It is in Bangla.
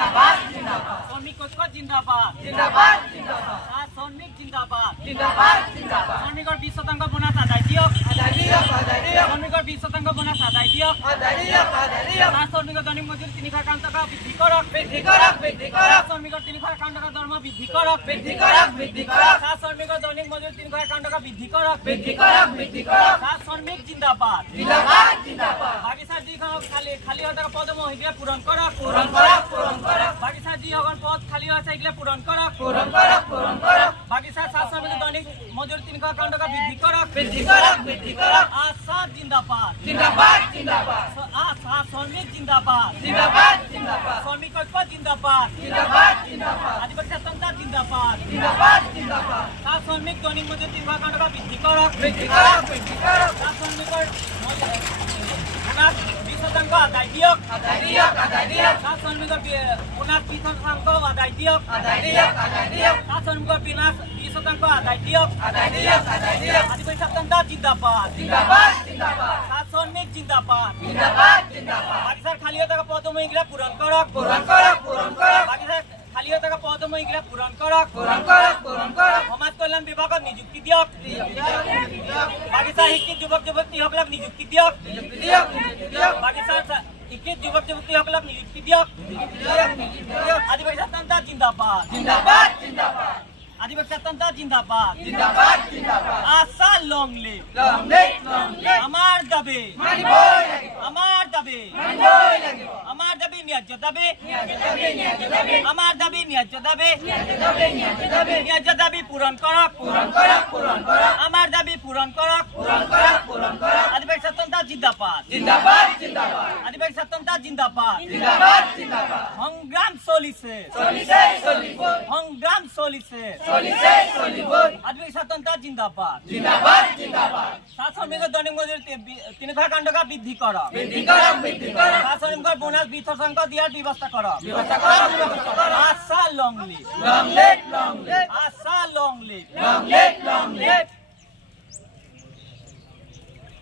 জিন্দাবাদ জিন্দাবাদ শ্রমিক ঐক্য জিন্দাবাদ জিন্দাবাদ জিন্দাবাদ শ্রমিক জিন্দাবাদ জিন্দাবাদ জিন্দাবাদ শ্রমিকৰ 20% বোনাছ আদায় দিয়ক আদায় দিয়ক আদায় দিয়ক শ্রমিকৰ 20% বোনাছ আদায় দিয়ক আদায় দিয়ক আদায় দিয়ক শ্রমিকৰ দৈনিক মজুৰি 351 টকা বৃদ্ধি কৰক বৃদ্ধি কৰক বৃদ্ধি কৰক শ্রমিকৰ 351 টকা দৰমহা বৃদ্ধি কৰক বৃদ্ধি কৰক বৃদ্ধি কৰক শ্রমিকৰ দৈনিক মজুৰি 351 টকা বৃদ্ধি কৰক বৃদ্ধি কৰক বৃদ্ধি কৰক শ্রমিক জিন্দাবাদ জিন্দাবাদ জিন্দাবাদ বাগিচাৰ যিখন খালী হৈ থকা পদ সেইবিলাক পূৰণ কৰক পূৰণ কৰক পূৰণ কৰক বাগিচাৰ যিসকল পদ খালী হৈ আছে সেইবিলাক পূৰণ কৰক পূৰণ কৰক পূৰণ কৰক বাগিচাৰ শ্ৰমিকৰ দৈনিক মজুৰি 351 টকা বৃদ্ধি কৰক বৃদ্ধি কৰক বৃদ্ধি কৰক আশা জিন্দাবাদ জিন্দাবাদ জিন্দাবাদ আশা শ্রমিক জিন্দাবাদ জিন্দাবাদ জিন্দাবাদ শ্রমিক ঐক্য জিন্দাবাদ জিন্দাবাদ জিন্দাবাদ আদিবাসী স্বাধীনতা জিন্দাবাদ জিন্দাবাদ জিন্দাবাদ শ্রমিক দৈনিক মজুরি 351 টাকা বৃদ্ধি করক বৃদ্ধি কৰক বৃদ্ধি কৰক শ্রমিকৰ বোনাছ 20% আদায় দিয়ক আদায় দিয়ক আদায় দিয়ক শ্রমিকৰ বোনাছ 20% আদায় দিয়ক আদায় দিয়ক আদায় দিয়ক শ্রমিকৰ বোনাছ 20% আদায় দিয়ক আদায় দিয়ক আদায় দিয়ক আদিবাসী স্বাধীনতা জিন্দাবাদ জিন্দাবাদ জিন্দাবাদ শ্রমিক জিন্দাবাদ জিন্দাবাদ জিন্দাবাদ বাগিচাৰ খালী হৈ থকা পদমহিলা পূৰণ কৰক পূৰণ কৰক পূৰণ কৰক বাগিচাৰ খালী হৈ থকা পদমহিলা পূৰণ কৰক পূৰণ কৰক পূৰণ কৰক সমাজ কল্যাণ বিভাগত নিযুক্তি দিয়ক বাগিচাৰ শিক্ষিত যুৱক যুৱতীসকলক নিযুক্তি দিয়ক দিয়ক দিয়ক বাগিচাৰ শিক্ষিত যুৱক যুৱতীসকলক নিযুক্তি দিয়ক আদিবাসী স্বাধীনতা জিন্দাবাদ জিন্দাবাদ জিন্দাবাদ আদিবাসী স্বাধীনতা জিন্দাবাদ জিন্দাবাদ জিন্দাবাদ ASHA long live long live long live আমাৰ দাবী মানিবই লাগিব আমাৰ দাবী মানিবই লাগিব আমাৰ দাবী ন্যায্য দাবী ন্যায্য দাবী ন্যায্য দাবী আমাৰ দাবী ন্যায্য দাবী ন্যায্য দাবী ন্যায্য দাবী ন্যায্য দাবী পূৰণ কৰক পূৰণ কৰক পূৰণ কৰক আমাৰ দাবী পূৰণ কৰক পূৰণ কৰক পূৰণ কৰক আদিবাসী স্বাধীনতা জিন্দাবাদ জিন্দাবাদ জিন্দাবাদ আদিবাসী স্বাধীনতা জিন্দাবাদ জিন্দাবাদ জিন্দাবাদ সংগ্ৰাম চলিছে চলিছে চলিব সংগ্ৰাম চলিছে চলিছে চলিব আদিবাসী স্বাধীনতা জিন্দাবাদ জিন্দাবাদ জিন্দাবাদ শ্রমিকৰ দৈনিক মজুৰি 351 টকা বৃদ্ধি কৰক বৃদ্ধি কৰক বৃদ্ধি কৰক শ্রমিকৰ বোনাছ 20% দিয়াৰ ব্যৱস্থা কৰক ব্যৱস্থা কৰক ব্যৱস্থা কৰক ASHA long live long live long live ASHA long live long live long leave